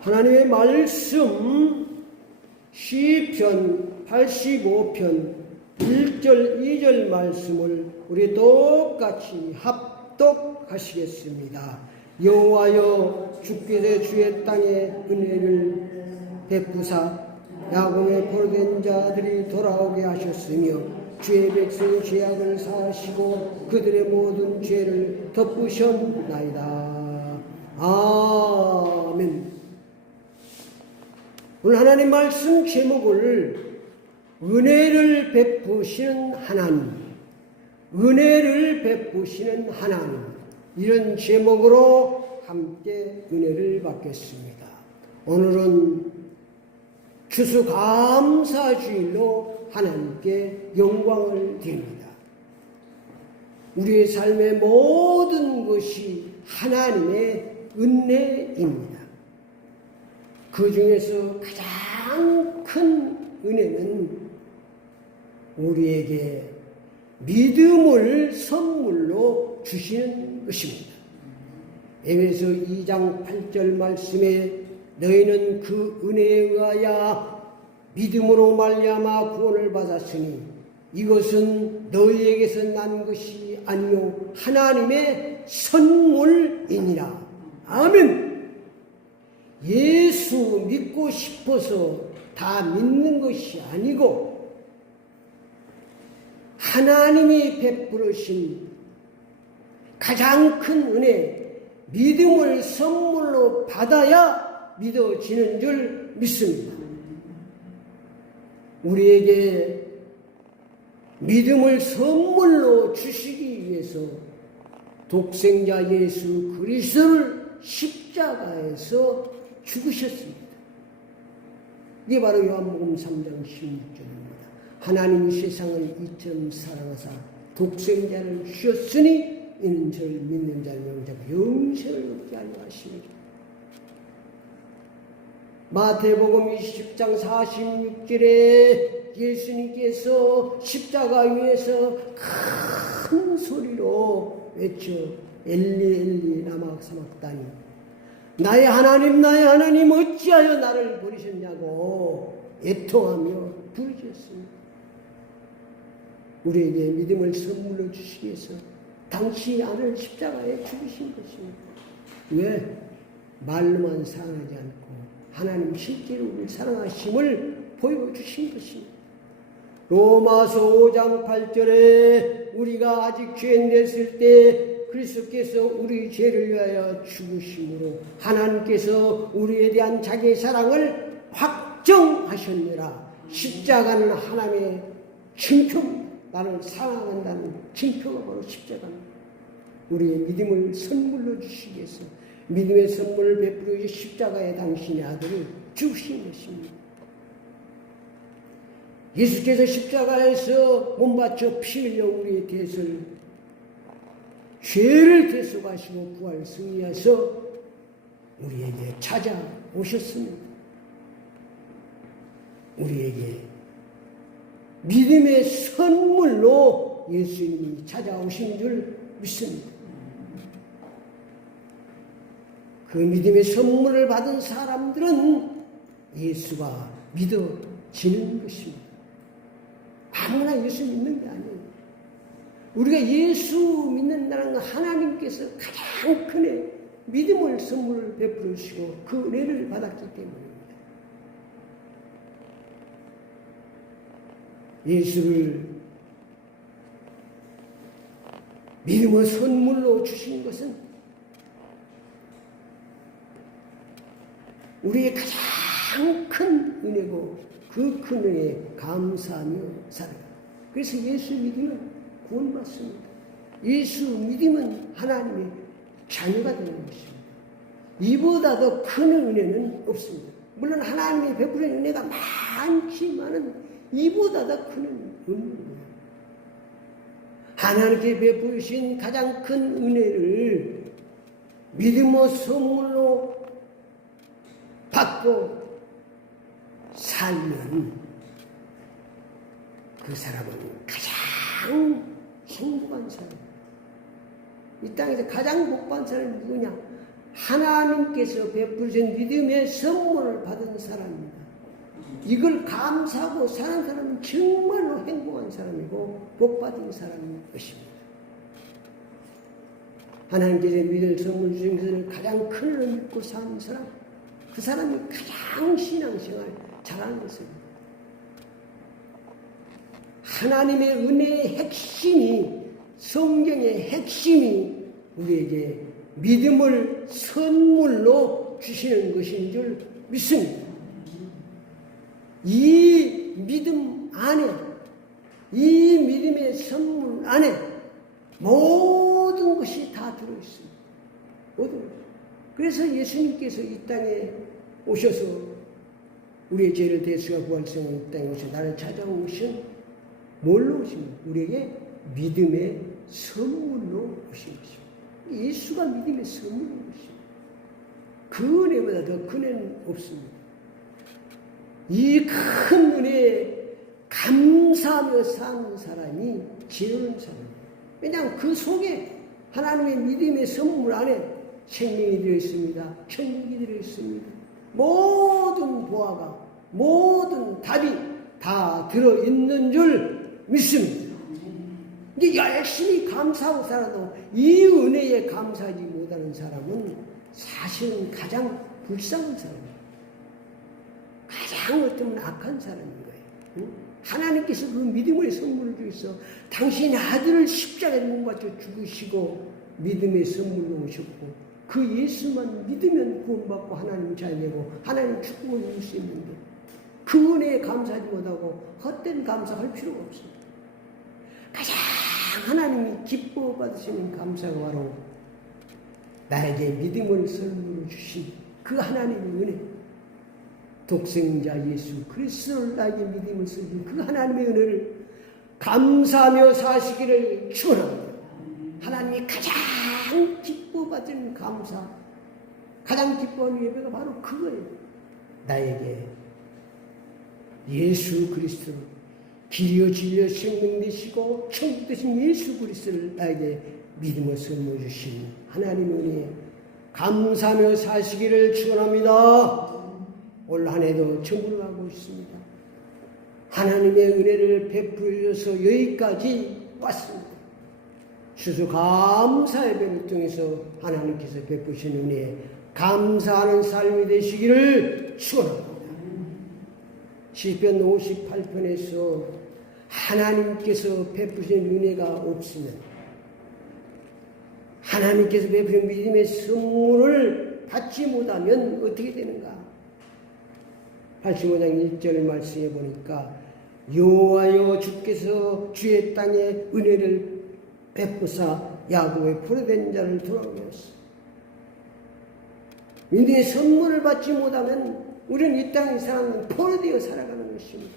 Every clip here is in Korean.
하나님의 말씀 시편 85편 1절 2절 말씀을 우리 똑같이 합독하시겠습니다. 여호와여 주께서 주의 땅에 은혜를 베푸사 야곱의 포로된 자들이 돌아오게 하셨으며 주의 백성의 죄악을 사하시고 그들의 모든 죄를 덮으셨나이다. 아멘. 오늘 하나님 말씀 제목을 은혜를 베푸시는 하나님, 은혜를 베푸시는 하나님, 이런 제목으로 함께 은혜를 받겠습니다. 오늘은 추수감사주일로 하나님께 영광을 드립니다. 우리의 삶의 모든 것이 하나님의 은혜입니다. 그 중에서 가장 큰 은혜는 우리에게 믿음을 선물로 주시는 것입니다. 에베소 2장 8절 말씀에 너희는 그 은혜에 의하여 믿음으로 말미암아 구원을 받았으니 이것은 너희에게서 난 것이 아니요 하나님의 선물이니라. 아멘. 예수 믿고 싶어서 다 믿는 것이 아니고 하나님이 베푸신 가장 큰 은혜, 믿음을 선물로 받아야 믿어지는 줄 믿습니다. 우리에게 믿음을 선물로 주시기 위해서 독생자 예수 그리스도를 십자가에서 죽으셨습니다. 이게 바로 요한복음 3장 16절입니다. 하나님이 세상을 이처럼 사랑하사 독생자를 주셨으니 이는 저를 믿는 자를 영접하여 영생을 얻게 하려 하심이라. 마태복음 20장 46절에 예수님께서 십자가 위에서 큰 소리로 외쳐 엘리 엘리 라마 사박다니 나의 하나님 어찌하여 나를 버리셨냐고 애통하며 부르셨습니다. 우리에게 믿음을 선물로 주시기 위해서 당신이 아들 십자가에 죽으신 것입니다. 왜? 말로만 사랑하지 않고 하나님 실제로 우리를 사랑하심을 보여주신 것입니다. 로마서 5장 8절에 우리가 아직 죄인 됐을 때 그리스도께서 우리 죄를 위하여 죽으심으로 하나님께서 우리에 대한 자기의 사랑을 확정하셨느라. 십자가는 하나님의 징표입니다. 나를 사랑한다는 징표가 바로 십자가입니다. 우리의 믿음을 선물로 주시기 위해서 믿음의 선물을 베풀어 십자가에 당신의 아들을 죽으신 것입니다. 예수께서 십자가에서 몸바쳐 피 흘려 우리의 대를 죄를 대속하시고 부활 승리하셔서 우리에게 찾아오셨습니다. 우리에게 믿음의 선물로 예수님이 찾아오신 줄 믿습니다. 그 믿음의 선물을 받은 사람들은 예수가 믿어지는 것입니다. 아무나 예수 믿는 게 아니에요. 우리가 예수 믿는다는 건 하나님께서 가장 큰 은혜, 믿음을 선물을 베풀어 주시고 그 은혜를 받았기 때문입니다. 예수를 믿음의 선물로 주신 것은 우리의 가장 큰 은혜고 그 큰 은혜에 감사하며 살아요. 그래서 예수 믿으면 구원받습니다. 예수 믿으면 하나님의 자녀가 되는 것입니다. 이보다 더 큰 은혜는 없습니다. 물론 하나님이 베푸는 은혜가 많지만은 이보다 더 큰 은혜입니다. 하나님께 베푸신 가장 큰 은혜를 믿음의 선물로 받고 살면 그 사람은 가장 행복한 사람. 이 땅에서 가장 복받은 사람이 누구냐? 하나님께서 베푸신 믿음의 선물을 받은 사람입니다. 이걸 감사하고 사는 사람은 정말로 행복한 사람이고 복받은 사람인 것입니다. 하나님께서 믿을 선물 중에서 가장 큰 은혜를 믿고 사는 사람, 그 사람이 가장 신앙생활 잘하는 것입니다. 하나님의 은혜의 핵심이, 성경의 핵심이 우리에게 믿음을 선물로 주시는 것인 줄 믿습니다. 이 믿음 안에, 이 믿음의 선물 안에 모든 것이 다 들어있습니다. 모든 것. 그래서 예수님께서 이 땅에 오셔서 우리의 죄를 대수가 구할성을 이 땅에 오셔서 나를 찾아오신 뭘로 오십니까? 우리에게 믿음의 선물로 오신 것입니다. 예수가 믿음의 선물로 오십니다. 그 은혜보다 더 큰 은혜는 없습니다. 이 큰 은혜에 감사하며 사는 사람이 지혜로운 사람이에요. 왜냐하면 그 속에 하나님의 믿음의 선물 안에 생명이 들어있습니다. 천국이 들어있습니다. 모든 보화가, 모든 답이 다 들어있는 줄 믿습니다. 이제 열심히 감사하고 살아도 이 은혜에 감사하지 못하는 사람은 사실은 가장 불쌍한 사람이에요. 가장 어쩌면 악한 사람인 거예요. 하나님께서 그 믿음의 선물을 주셔서 당신의 아들을 십자가에 못 박혀 죽으시고 믿음의 선물로 오셨고 그 예수만 믿으면 구원받고 하나님 잘 되고 하나님 축복을 누릴 수 있는데 그 은혜에 감사하지 못하고 헛된 감사할 필요가 없습니다. 가장 하나님이 기뻐 받으시는 감사가 바로 나에게 믿음을 선물로 주신 그 하나님의 은혜, 독생자 예수 그리스도를 나에게 믿음을 선물로 그 하나님의 은혜를 감사하며 사시기를 축원합니다. 하나님이 가장 기뻐 받는 감사, 가장 기뻐하는 예배가 바로 그거예요. 나에게 예수 그리스도를 길이요 진리요 생명 되시고 천국 되신 예수 그리스도를 나에게 믿음을 선물해 주신 하나님의 은혜에 감사하며 사시기를 축원합니다. 올 한 해도 천국을 가고 있습니다. 하나님의 은혜를 베풀어 주셔서 여기까지 왔습니다. 추수 감사 예배를 통해서 하나님께서 베푸신 은혜에 감사하는 삶이 되시기를 축원합니다. 시편 58편에서 하나님께서 베푸신 은혜가 없으면 하나님께서 베푸신 믿음의 선물을 받지 못하면 어떻게 되는가? 85장 1절 말씀해 보니까 여호와여 주께서 주의 땅에 은혜를 베푸사 야곱의 포로된 자를 돌아오게 하소서. 믿음의 선물을 받지 못하면 우리는 이 땅에 사는 포로되어 살아가는 것입니다.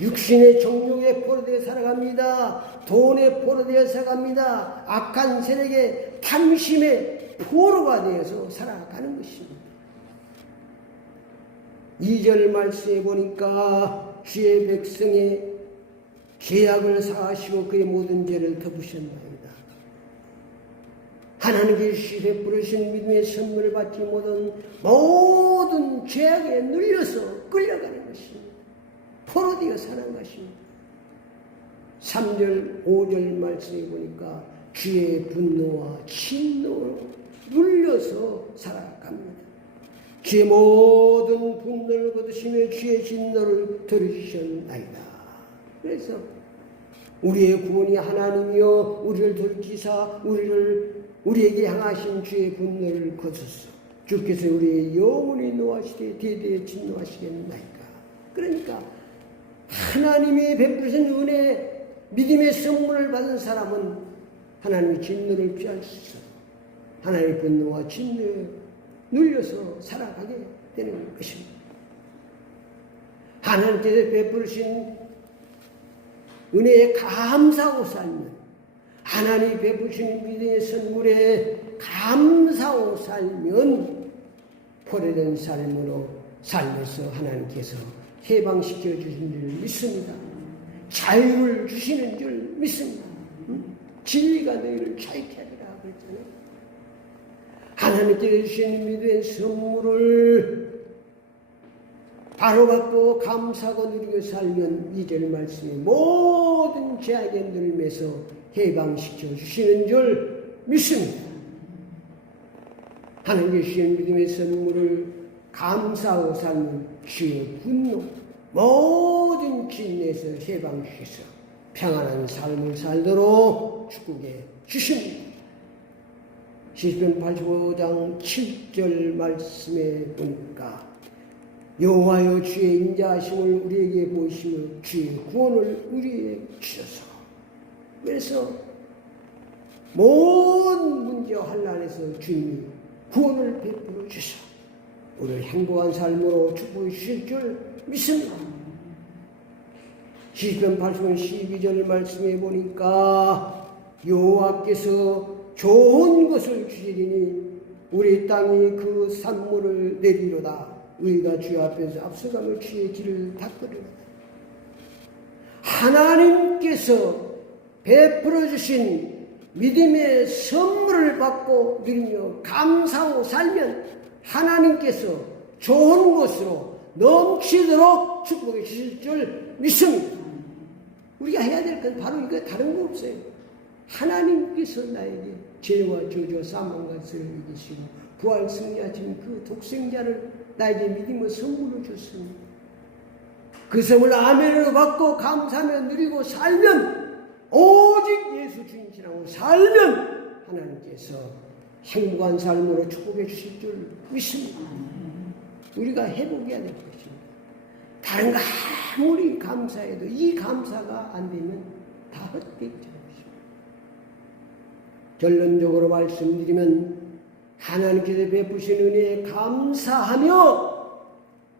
육신의 정욕에 포로되어 살아갑니다. 돈에 포로되어 살아갑니다. 악한 세력의 탐심에 포로가 되어서 살아가는 것입니다. 2절 말씀해 보니까 주의 백성의 죄악을 사하시고 그의 모든 죄를 덮으셨나이다. 하나님께서 베푸신 믿음의 선물을 받지 못한 모든 죄악에 눌려서 끌려가는 것입니다. 포로되어 사는 것입니다. 3절 5절 말씀해 보니까 주의 분노와 진노로 눌려서 살아갑니다. 주의 모든 분노를 거두시며 주의 진노를 들으셨나이다. 그래서 우리의 구원이 하나님이여 우리를 돌이키사 우리에게 향하신 주의 분노를 거두소서. 주께서 우리의 영원히 노하시되 대대에 진노하시겠나이까. 그러니까 하나님이 베푸신 은혜 믿음의 선물을 받은 사람은 하나님의 진노를 피할 수 있어요. 하나님의 분노와 진노에 눌려서 살아가게 되는 것입니다. 하나님께서 베푸신 은혜에 감사하고 살면 하나님이 베푸신 믿음의 선물에 감사하고 살면 포로된 삶으로 살면서 하나님께서 해방시켜 주신 줄 믿습니다. 자유를 주시는 줄 믿습니다. 진리가 너희를 자유케 하리라 그랬잖아요. 하나님께 주신 믿음의 선물을 바로 받고 감사하고 누리고 살면 2절 말씀이 모든 죄악에 늘면서 해방시켜 주시는 줄 믿습니다. 하나님께 주신 믿음의 선물을 감사하고 살면 주의 분노, 모든 진리에서 해방시켜서 평안한 삶을 살도록 축복해 주십니다. 시편 85장 7절 말씀에 보니까 여호와여 주의 인자하심을 우리에게 보이시며 주의 구원을 우리에게 주셔서, 그래서 모든 문제와 환난에서 주님이 구원을 베풀어 주셔 우리를 행복한 삶으로 축복해 주실 줄 믿습니다. 시편 80편 12절 말씀에 보니까 여호와께서 좋은 것을 주시리니 우리 땅이 그 산물을 내리로다. 우리가 주 앞에서 앞서가며 주의 길을 닦으리로다. 하나님께서 베풀어 주신 믿음의 선물을 받고 누리며 감사하고 살면 하나님께서 좋은 것으로 넘치도록 축복해 주실 줄 믿습니다. 우리가 해야 될 건 바로 이거, 다른 거 없어요. 하나님께서 나에게 죄와 저주와 사망과 죄를 이기시고 부활 승리하신 그 독생자를 나에게 믿음의 선물을 줬습니다. 그 선물 아멘으로 받고 감사하며 누리고 살면, 오직 예수 주님 신앙으로 살면 하나님께서 행복한 삶으로 축복해 주실 줄 믿습니다. 우리가 회복해야 될 것입니다. 다른 거 아무리 감사해도 이 감사가 안 되면 다 헛되지 않습니다. 결론적으로 말씀드리면 하나님께서 베푸신 은혜에 감사하며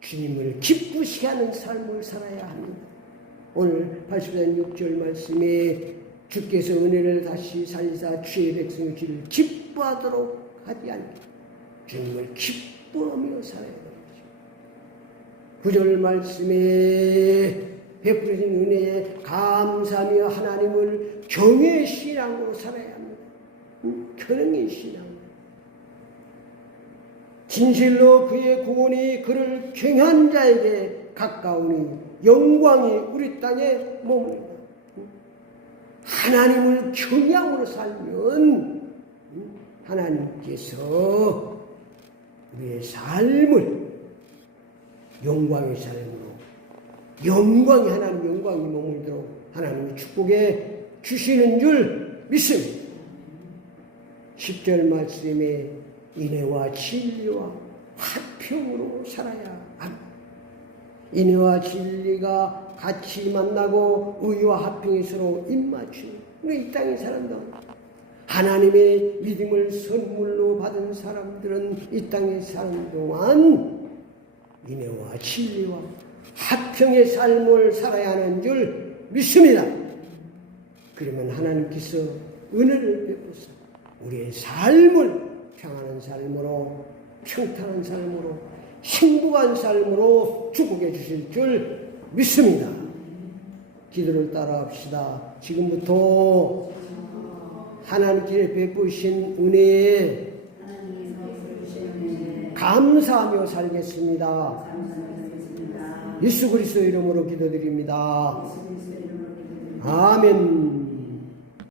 주님을 기쁘시게 하는 삶을 살아야 합니다. 오늘 80장 6절 말씀에 주께서 은혜를 다시 살리사 주의 백성의 길을 기뻐하도록 하지 않게 주님을 기뻐하며 살아야 합니다. 9절 말씀에 베푸신 은혜에 감사하며 하나님을 경외의 신앙으로 살아야 합니다. 경외의 신앙. 진실로 그의 구원이 그를 경외한 자에게 가까우니 영광이 우리 땅에 머무르다. 하나님을 경외함으로 살면 하나님께서 우리의 삶을 영광의 삶으로, 영광이 하나님 영광이 머물도록 하나님의 축복에 주시는 줄 믿습니다. 10절 말씀에 인애와 진리와 화평으로 살아야 합니다. 인애와 진리가 같이 만나고 의와 화평이 서로 입맞추는 이 땅의 사람들, 하나님의 믿음을 선물로 받은 사람들은 이 땅에 사는 동안 인애와 진리와 화평의 삶을 살아야 하는 줄 믿습니다. 그러면 하나님께서 은혜를 베푸사 우리의 삶을 평안한 삶으로, 평탄한 삶으로, 행복한 삶으로 축복해 주실 줄 믿습니다. 기도를 따라합시다. 지금부터 하나님께 베푸신 은혜에 감사하며 살겠습니다. 예수 그리스도 이름으로 기도드립니다. 아멘.